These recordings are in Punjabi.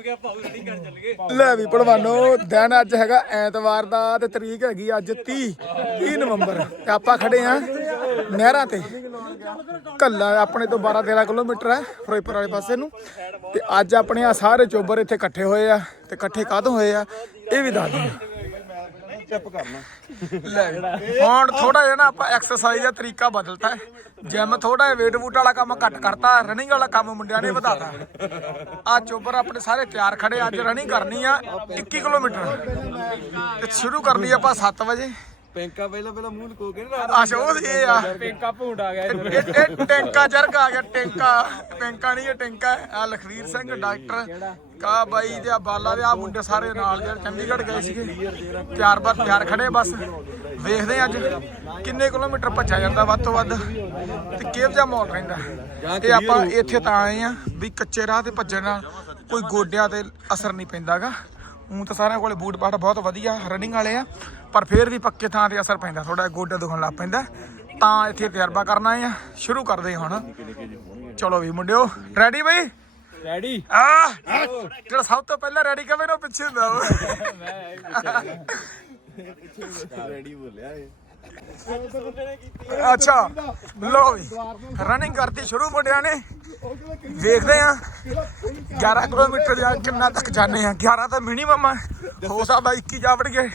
ਨੂੰ ਕਿਹਾ ਪਾਉ ਰੈਡੀ ਕਰ ਚੱਲ ਗਏ ਲੈ ਵੀ ਭਲਵਾਨੋ, ਦਿਨ ਅੱਜ ਹੈਗਾ ਐਤਵਾਰ ਦਾ ਤੇ ਤਰੀਕ ਹੈਗੀ ਅੱਜ 30 30 ਨਵੰਬਰ। ਤੇ ਆਪਾਂ ਖੜੇ ਆ ਨਹਿਰਾਂ ਤੇ। ਕੱਲਾ ਆਪਣੇ ਤੋਂ 12 13 ਕਿਲੋਮੀਟਰ ਹੈ ਫਿਰੋਜ਼ਪੁਰ ਵਾਲੇ ਪਾਸੇ ਨੂੰ। ਤੇ ਅੱਜ ਆਪਣੇ ਆ ਸਾਰੇ ਚੋਬਰ ਇੱਥੇ ਇਕੱਠੇ ਹੋਏ ਆ ਤੇ ਇਕੱਠੇ ਕਾਹਦੋਂ ਹੋਏ ਆ? ਇਹ ਵੀ ਦੱਸ ਦਿੰਦੇ ਹੁਣ ਥੋੜਾ ਜਿਹਾ ਨਾ ਆਪਾਂ ਐਕਸਰਸਾਈਜ਼ ਦਾ ਤਰੀਕਾ ਬਦਲਤਾ ਹੈ। ਜਿਮ ਥੋੜਾ ਜਿਹਾ weight ਵੂਟ ਵਾਲਾ ਕੰਮ ਘੱਟ ਕਰਤਾ ਰਨਿੰਗ ਵਾਲਾ ਕੰਮ ਮੁੰਡਿਆਂ ਨੇ ਵਧਾਤਾ। ਆ ਚੋਬਰ ਆਪਣੇ ਸਾਰੇ ਤਿਆਰ ਖੜੇ ਅੱਜ ਰਨਿੰਗ ਕਰਨੀ ਆ 21 ਕਿਲੋਮੀਟਰ। ਤੇ ਸ਼ੁਰੂ ਕਰਨੀ ਆਪਾਂ 7 ਵਜੇ। ਪੈਂਕਾ ਪਹਿਲਾਂ ਪਹਿਲਾਂ ਮੂੰਹ ਲਕੋ ਕੇ ਅੱਛਾ ਉਹ ਇਹ ਆ। ਪੈਂਕਾ ਭੂੰਡ ਆ ਗਿਆ ਇਹ ਇਹ ਟੈਂਕਾ ਜਰਗ ਆ ਗਿਆ ਟੈਂਕਾ। ਟੈਂਕਾ ਨਹੀਂ ਇਹ ਟੈਂਕਾ ਆ ਲਖਵੀਰ ਸਿੰਘ ਡਾਕਟਰ। ਕਾ ਬਾਈ ਤੇ ਆ ਬਾਲਾ ਦੇ ਆ ਮੁੰਡੇ ਸਾਰੇ ਨਾਲ ਜਿਹੜੇ ਚੰਡੀਗੜ੍ਹ ਗਏ ਸੀਗੇ। ਤਿਆਰ ਬਾਰ ਤਿਆਰ ਖੜੇ ਬਸ। ਵੇਖਦੇ ਹਾਂ ਅੱਜ ਕਿੰਨੇ ਕਿਲੋਮੀਟਰ ਭੱਜਿਆ ਜਾਂਦਾ ਵੱਧ ਤੋਂ ਵੱਧ। ਤੇ ਕਿਹੋ ਜਿਹਾ ਮਾਹੌਲ ਰਹਿੰਦਾ। ਇਹ ਆਪਾਂ ਇੱਥੇ ਤਾਂ ਆਏ ਆ ਵੀ ਕੱਚੇ ਰਾਹ ਤੇ ਭੱਜਣ ਨਾਲ ਕੋਈ ਗੋਡਿਆਂ ਤੇ ਅਸਰ ਨਹੀਂ ਪੈਂਦਾਗਾ। ਉਂ ਤਾਂ ਸਾਰਿਆਂ ਕੋਲੇ ਬੂਟ ਬਾਟ ਬਹੁਤ ਵਧੀਆ ਰਨਿੰਗ ਵਾਲੇ ਆ। ਪਰ ਫੇਰ ਵੀ ਪੱਕੇ ਥਾਂ ਤੇ ਅਸਰ ਪੈਂਦਾ ਥੋੜਾ ਗੋਡਾ ਦੁਖਣ ਲੱਗ ਪੈਂਦਾ। ਤਾਂ ਇੱਥੇ ਤਜਰਬਾ ਕਰਨਾ ਆ। ਸ਼ੁਰੂ ਕਰਦੇ ਹੁਣ। ਚਲੋ ਵੀ ਮੁੰਡਿਓ ਰੈਡੀ ਬਈ? ਰੈਡੀ ਆ। ਜਿਹੜਾ ਸਭ ਤੋਂ ਪਹਿਲਾਂ ਰੈਡੀ ਕਰੇ ਨਾ ਪਿੱਛੇ ਹੁੰਦਾ ਵਾ। ਰੈਡੀ ਬੋਲਿਆ ਇਹ। ਅੱਛਾ ਲੋ ਵੀ ਰਨਿੰਗ ਕਰਤੀ ਸ਼ੁਰੂ ਮੁੰਡਿਆਂ ਨੇ। ਵੇਖਦੇ ਆ 11 ਕਿਲੋਮੀਟਰ ਜਾਂ ਕਿੰਨਾ ਤੱਕ ਜਾਂਦੇ ਆ 11 ਤਾਂ ਮਿਨੀਮਮ ਆ। ਹੋ ਸਕਦਾ 21 ਜਾ ਵੜ ਗਏ।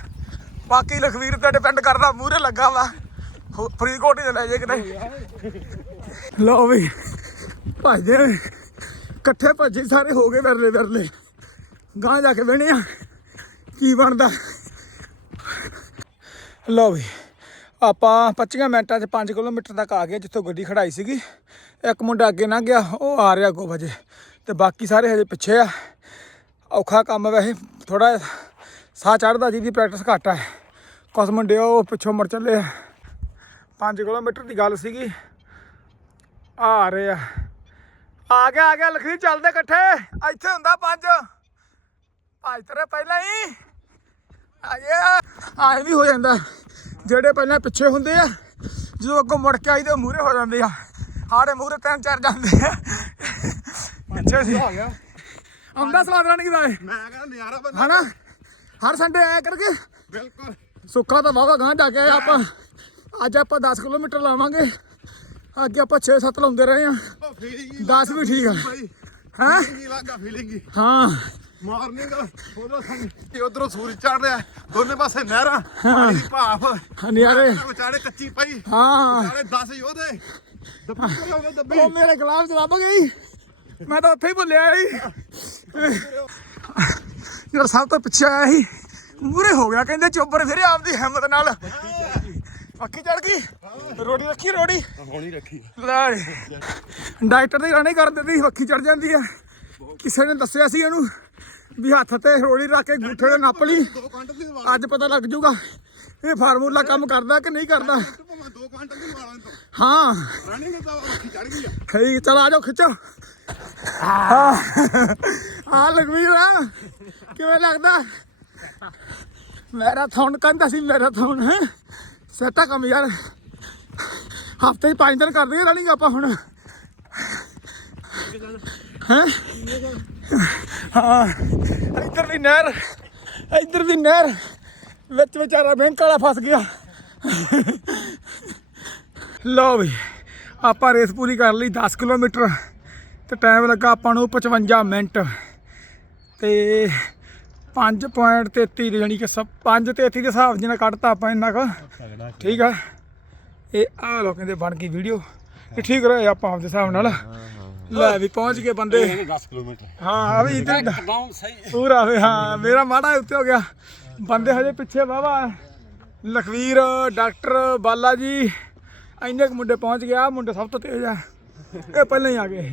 ਬਾਕੀ ਲਖਵੀਰ ਤੇ ਡਿਪੈਂਡ ਕਰਦਾ ਮੂਹਰੇ ਲੱਗਾ ਵਾ। ਫਰੀਦਕੋਟ ਹੀ ਲੈ ਜੇ ਕਿਤੇ। ਲੋ ਵੀ ਭੱਜਦੇ ਨੇ। ਇਕੱਠੇ ਭੱਜੇ ਸਾਰੇ ਹੋ ਗਏ ਵਰਲੇ ਵਰਲੇ। ਗਾਂ ਜਾ ਕੇ ਬਹਿਣੇ ਆ। ਕੀ ਬਣਦਾ? ਲਓ ਵੀ, ਆਪਾਂ 25 ਮਿੰਟਾਂ 'ਚ 5 ਕਿਲੋਮੀਟਰ ਤੱਕ ਆ ਗਏ ਜਿੱਥੋਂ ਗੱਡੀ ਖੜਾਈ ਸੀਗੀ। ਇੱਕ ਮੁੰਡਾ ਅੱਗੇ ਨਾ ਗਿਆ, ਉਹ ਆ ਰਿਹਾ ਅੱਗੋਂ ਵਜੇ। ਤੇ ਬਾਕੀ ਸਾਰੇ ਹਜੇ ਪਿੱਛੇ ਆ। ਔਖਾ ਕੰਮ ਵੈਸੇ ਥੋੜਾ ਸਾਹ ਚੜਦਾ ਜਿਹਦੀ ਪ੍ਰੈਕਟਿਸ ਘੱਟ ਹੈ ਕੁਛ ਮੁੰਡੇ ਉਹ ਪਿੱਛੋਂ ਮੁੜ ਚੱਲੇ ਆ। 5 ਕਿਲੋਮੀਟਰ ਦੀ ਗੱਲ ਸੀਗੀ। ਆ ਰਹੇ ਆ। ਆ ਗਿਆ ਆ ਗਿਆ ਲਖਵੀਰ ਚੱਲਦੇ ਇਕੱਠੇ। ਇੱਥੇ ਹੁੰਦਾ ਪੰਜ। ਪੰਜ ਤੇਰੇ ਪਹਿਲਾਂ ਹੀ। ਆਏ ਆਏ ਵੀ ਹੋ ਜਾਂਦਾ। ਜਿਹੜੇ ਪਹਿਲਾਂ ਪਿੱਛੇ ਹੁੰਦੇ ਆ ਜਦੋਂ ਅੱਗੋਂ ਮੁੜ ਕੇ ਆਈਦੇ ਮੂਹਰੇ ਹੋ ਜਾਂਦੇ ਆ। ਹਾੜੇ ਮੂਹਰੇ ਤਿੰਨ ਚਾਰ ਜਾਂਦੇ ਆ। ਪਿੱਛੇ ਸੀ। ਆ ਗਿਆ। ਆਉਂਦਾ ਸਵਾਦ ਰਣ ਕਿਦਾ ਮੈਂ ਕਹਿੰਦਾ ਨਜ਼ਾਰਾ ਬੰਦਾ। ਹਨਾ? ਹਰ ਸੰਡੇ ਆਇਆ ਕਰਕੇ। ਬਿਲਕੁਲ। ਸੁੱਖਾ ਤਾਂ ਵਾਗਾ ਗਾਂ ਜਾ ਕੇ ਆਪਾਂ। ਅੱਜ ਆਪਾਂ 10 ਕਿਲੋਮੀਟਰ ਲਾਵਾਂਗੇ। ਅੱਗੇ ਆਪਾਂ 6-7 ਲਾਉਂਦੇ ਰਹੇ ਆ ਉਹ ਫੀਲਿੰਗ ਹੀ 10 ਵੀ ਠੀਕ ਆ। ਹੈਂ? ਫੀਲਿੰਗ ਹੀ ਲੱਗਾ ਫੀਲਿੰਗ ਹੀ। ਹਾਂ। ਮਾਰਨਿੰਗ ਉਧਰੋਂ ਸੰਨ ਉਧਰੋਂ ਸੂਰਜ ਚੜ ਰਿਹਾ ਦੋਨੇ ਪਾਸੇ ਨਹਿਰਾਂ ਪਾਣੀ ਦੀ ਭਾਫ। ਨਿਆਰੇ। ਵਿਚਾਰੇ ਕੱਚੀ ਪਈ। ਹਾਂ। ਵਿਚਾਰੇ 10 ਯੋਧੇ ਦੱਬੀ ਕੋਲ ਦੱਬੀ? ਉਹ ਮੇਰੇ ਗਲਾਮ ਚ ਲੱਭ ਗਈ। ਮੈਂ ਤਾਂ ਉੱਥੇ ਹੀ ਭੁੱਲਿਆ ਸੀ। ਜਿਹੜਾ ਸਭ ਤੋਂ ਪਿੱਛੇ ਆਇਆ ਸੀ। ਮੂਰੇ ਹੋ ਗਿਆ ਕਹਿੰਦੇ ਚੋਬਰ ਫਿਰੇ ਆਪਦੀ ਹਿੰਮਤ ਨਾਲ। ਪੱਕੀ ਚੜ ਗਈ? ਰੋੜੀ ਰੱਖੀ ਰੋੜੀ? ਹੋਣੀ ਰੱਖੀ। ਲੈ ਡਾਕਟਰ ਦੀ ਰਾਣੀ ਕਰ ਦਿੰਦੀ ਵੱਖੀ ਚੜ ਜਾਂਦੀ ਆ। ਕਿਸੇ ਨੇ ਦੱਸਿਆ ਸੀ ਇਹਨੂੰ ਵੀ ਹੱਥ ਤੇ ਰੋੜੀ ਰੱਖ ਕੇ ਗੂਠੇ ਦੇ ਨੱਪ ਲਈ। ਅੱਜ ਪਤਾ ਲੱਗ ਜੂਗਾ ਇਹ ਫਾਰਮੂਲਾ ਕੰਮ ਕਰਦਾ ਕਿ ਨਹੀਂ ਕਰਦਾ। ਦੋ ਕੁਆਂਟਲ ਦੀ ਵਾਲਾਂ ਤੋਂ ਹਾਂ। ਰਨਿੰਗ ਤਾਂ ਰੱਖੀ ਚੜ ਗਈ ਆ ਠੀਕ ਚਲ ਆ ਜਾਓ ਖਿੱਚੋ। ਆ ਲਗਵੀਰ ਆ। ਕਿਵੇਂ ਲੱਗਦਾ? ਮੈਰਾਥਨ ਕਹਿੰਦਾ ਸੀ ਮੈਰਾਥਨ। ਹੈ ਸੱਟਾ ਕੰਮ ਯਾਰ। ਹਫ਼ਤੇ 'ਚ ਪੰਜ ਦਿਨ ਕਰਦੇ ਰਨਿੰਗ ਆਪਾਂ ਹੁਣ। ਹੈ? ਹਾਂ, ਇੱਧਰ ਦੀ ਨਹਿਰ, ਇੱਧਰ ਦੀ ਨਹਿਰ, ਵਿੱਚ ਵਿਚਾਰਾ ਬੈਂਕ ਵਾਲਾ ਫਸ ਗਿਆ। ਲਓ ਵੀ, ਆਪਾਂ ਰੇਸ ਪੂਰੀ ਕਰ ਲਈ 10 ਕਿਲੋਮੀਟਰ, ਤੇ ਟਾਈਮ ਲੱਗਾ ਆਪਾਂ ਨੂੰ 55 ਮਿੰਟ। ਤੇ 5.33 ਜਾਨੀ ਕਿ ਸਭ 5.33 ਦੇ ਹਿਸਾਬ ਜਿਹਨਾਂ ਕੱਢਤਾ ਆਪਾਂ ਇੰਨਾ ਕੁ ਠੀਕ ਆ? ਇਹ ਆ ਲੋਕਾਂ ਦੇ ਬਣ ਗਈ ਵੀਡੀਓ ਇਹ ਠੀਕ ਰਹੇ ਆਪਾਂ ਆਪਦੇ ਹਿਸਾਬ ਨਾਲ। ਲੈ ਵੀ ਪਹੁੰਚ ਗਏ ਬੰਦੇ। 10 ਕਿਲੋਮੀਟਰ। ਹਾਂ ਆ ਵੀ ਇੱਧਰ ਪੂਰਾ ਵੇ ਹਾਂ ਮੇਰਾ ਮਾੜਾ ਉੱਤੇ ਹੋ ਗਿਆ। ਬੰਦੇ ਹਜੇ ਪਿੱਛੇ ਵਾਵਾ ਲਖਵੀਰ ਡਾਕਟਰ ਬਾਲਾ ਜੀ ਇੰਨੇ ਕੁ ਮੁੰਡੇ ਪਹੁੰਚ ਗਿਆ ਮੁੰਡੇ ਸਭ ਤੋਂ ਤੇਜ਼ ਆ। ਇਹ ਪਹਿਲਾਂ ਹੀ ਆ ਗਏ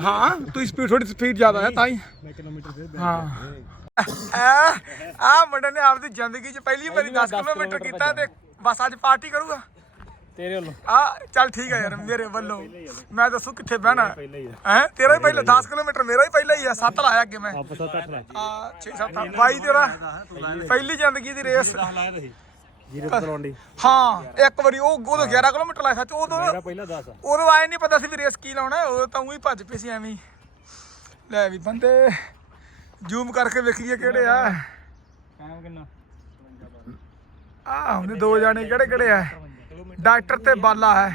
ਹਾਂ ਤੂੰ ਸਪੀਡ ਥੋੜੀ ਸਪੀਡ ਜ਼ਿਆਦਾ ਹੈ ਤਾਂ ਹੀ। ਹਾਂ। ਆ ਮੁੰਡੇ ਨੇ ਆਪਦੀ ਜ਼ਿੰਦਗੀ 'ਚ ਪਹਿਲੀ ਵਾਰੀ 10 ਕਿਲੋਮੀਟਰ ਕੀਤਾ ਤੇ ਬਸ ਅੱਜ ਪਾਰਟੀ ਕਰੂਗਾ? ਤੇਰੇ ਵੱਲੋਂ। ਆ ਚੱਲ ਠੀਕ ਹੈ ਯਾਰ ਮੇਰੇ ਵੱਲੋਂ। ਮੈਂ ਦੱਸੂ ਕਿੱਥੇ ਬਹਿਣਾ। ਹੈ ਤੇਰਾ ਹੀ ਪਹਿਲਾਂ 10 ਕਿਲੋਮੀਟਰ ਮੇਰਾ ਹੀ ਪਹਿਲਾਂ ਹੀ ਆ 7 ਲਾਇਆ ਅੱਗੇ ਮੈਂ। ਸੱਤ ਆ 6 7 22 ਤੇਰਾ ਪਹਿਲੀ ਜ਼ਿੰਦਗੀ ਦੀ ਰੇਸ ਲਾਇਆ ਰਹੀ ਜੀਰੋ ਤਲਵੰਡੀ ਹਾਂ ਇੱਕ ਵਾਰੀ ਉਹ ਉਦੋਂ 11 ਕਿਲੋਮੀਟਰ ਲਾਇਆ ਸੱਚ ਉਦੋਂ ਮੇਰਾ ਪਹਿਲਾ 10 ਉਦੋਂ ਆਏ ਨਹੀਂ ਪਤਾ ਸੀ ਵੀ ਰੇਸ ਕੀ ਲਾਉਣਾ ਉਹ ਤਾਂ ਉਹੀ ਭੱਜ ਪਏ ਸੀ ਐਵੇਂ ਹੀ। ਲੈ ਵੀ ਬੰਦੇ ਜ਼ੂਮ ਕਰਕੇ ਵੇਖੀਏ ਕਿਹੜੇ ਆ। ਟਾਈਮ ਕਿੰਨਾ? ਆ ਹੁੰਦੇ ਦੋ ਜਾਣੇ ਕਿਹੜੇ ਕਿਹੜੇ ਆ। ਡਾਕਟਰ ਤੇ ਬਾਲਾ ਹੈ।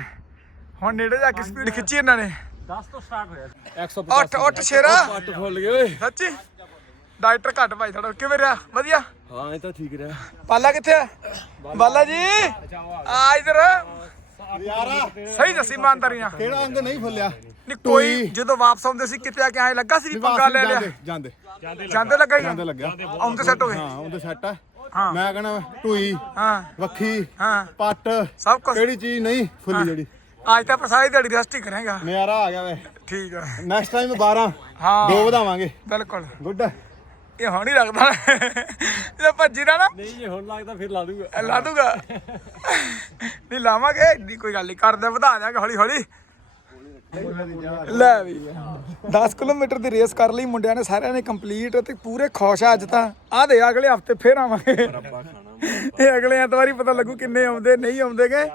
ਹੁਣ ਨੇੜੇ ਜਾ ਕੇ ਸਪੀਡ ਖਿੱਚੀ ਇਹਨਾਂ ਨੇ। 10 ਤੋਂ ਸਟਾਰਟ ਹੋਇਆ 150 ਉੱਠ ਉੱਠ ਸ਼ੇਰਾ ਪੱਟ ਖੁੱਲ ਗਏ। ਓਏ ਸੱਚੀ? ਡਾਕਟਰ ਘੱਟ ਭਾਈ ਥੋੜਾ ਕਿਵੇਂ ਰਿਹਾ? ਵਧੀਆ? ਹਾਂ ਇਹ ਤਾਂ ਠੀਕ ਰਿਹਾ। ਬਾਲਾ ਕਿੱਥੇ ਆ? ਬਾਲਾ ਜੀ। ਆ ਇਧਰ। ਯਾਰਾ। ਸਹੀ ਦੱਸੀ ਇਮਾਨਦਾਰੀਆਂ। ਕਿਹੜਾ ਅੰਗ ਨਹੀਂ ਫੁੱਲਿਆ? ਨਹੀਂ ਕੋਈ ਜਦੋਂ ਵਾਪਸ ਆਉਂਦੇ ਸੀ ਕਿਤੇ ਆ ਕੇ ਐ ਲੱਗਾ ਸੀ ਵੀ ਪੰਗਾ ਲੈ ਲਿਆ? ਜਾਂਦੇ ਜਾਂਦੇ। ਲੱਗਾ। ਹੀ ਜਾਂਦੇ ਲੱਗਿਆ ਆਉਂਦੇ ਸੈੱਟ ਹੋ ਗਏ। ਹਾਂ ਉਹਦੇ ਸੈੱਟ ਆ। ਹਾਂ। ਮੈਂ ਕਹਣਾ ਟੂਈ ਹਾਂ। ਵੱਖੀ ਹਾਂ। ਪੱਟ ਸਭ ਕੁਝ ਕਿਹੜੀ ਚੀਜ਼ ਨਹੀਂ ਫੁੱਲੀ ਜਿਹੜੀ। ਅੱਜ ਤਾਂ ਪਸਾਈ ਦਿਹਾੜੀ ਰੈਸਟ ਹੀ ਕਰੇਗਾ। ਨਜ਼ਾਰਾ ਆ ਗਿਆ ਵੇ। ਠੀਕ ਆ। ਨੈਕਸਟ ਟਾਈਮ 12 ਹਾਂ। ਦੋ ਵਧਾਵਾਂਗੇ। ਬਿਲਕੁਲ। ਗੁੱਡ ਇਹ ਹੁਣ ਹੀ ਲੱਗਦਾ। ਇਹ ਭੱਜੀ ਨਾ ਨਾ। ਨਹੀਂ ਜੇ ਹੁਣ ਲੱਗਦਾ ਫਿਰ ਲਾ ਦੂਗਾ। ਇਹ ਲਾ ਦੂਗਾ। ਨਹੀਂ ਲਾਵਾਂਗੇ ਨਹੀਂ ਕੋਈ ਗੱਲ ਨਹੀਂ। ਕਰਦੇ ਵਧਾ ਦਿਆਂਗੇ ਹੌਲੀ ਹੌਲੀ ਲੈ ਵੀ। 10 ਕਿਲੋਮੀਟਰ ਦੀ ਰੇਸ ਕਰ ਲਈ ਮੁੰਡਿਆਂ ਨੇ ਸਾਰਿਆਂ ਨੇ ਕੰਪਲੀਟ ਤੇ ਪੂਰੇ ਖੁਸ਼ ਆ ਅੱਜ ਤਾਂ। ਆ ਦੇ ਅਗਲੇ ਹਫ਼ਤੇ ਫੇਰ ਆਵਾਂਗੇ। ਇਹ ਅਗਲੇ ਐਤਵਾਰੀ ਪਤਾ ਲੱਗੂ ਕਿੰਨੇ ਆਉਂਦੇ ਨਹੀਂ ਆਉਂਦੇਗੇ।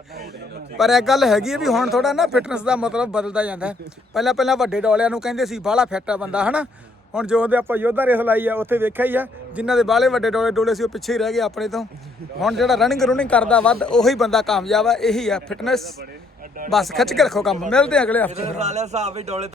ਪਰ ਇੱਕ ਗੱਲ ਹੈਗੀ ਹੈ ਵੀ ਹੁਣ ਥੋੜਾ ਨਾ ਫਿਟਨੈਸ ਦਾ ਮਤਲਬ ਬਦਲਦਾ ਜਾਂਦਾ। ਪਹਿਲਾਂ ਪਹਿਲਾਂ ਵੱਡੇ ਡੋਲਿਆਂ ਨੂੰ ਕਹਿੰਦੇ ਸੀ ਬਾਹਲਾ ਫਿੱਟ ਆ ਬੰਦਾ ਹਨਾ? ਹੁਣ ਜੋ ਉਹਦੇ ਆਪਾਂ ਯੋਧਾ ਰੇਸ ਲਾਈ ਆ, ਉੱਥੇ ਵੇਖਿਆ ਹੀ ਆ, ਜਿਨ੍ਹਾਂ ਦੇ ਬਾਹਲੇ ਵੱਡੇ ਡੋਲੇ ਡੋਲੇ ਸੀ, ਉਹ ਪਿੱਛੇ ਹੀ ਰਹਿ ਗਏ ਆਪਣੇ ਤੋਂ। ਹੁਣ ਜਿਹੜਾ ਰਨਿੰਗ ਰਨਿੰਗ ਕਰਦਾ ਵੱਧ, ਉਹੀ ਬੰਦਾ ਕਾਮਯਾਬ ਆ, ਇਹੀ ਆ ਫਿਟਨੈਸ ਬਸ ਖਿੱਚ ਕੇ ਰੱਖੋ ਕੰਮ, ਮਿਲਦੇ ਆ ਅਗਲੇ ਹਫ਼ਤੇ।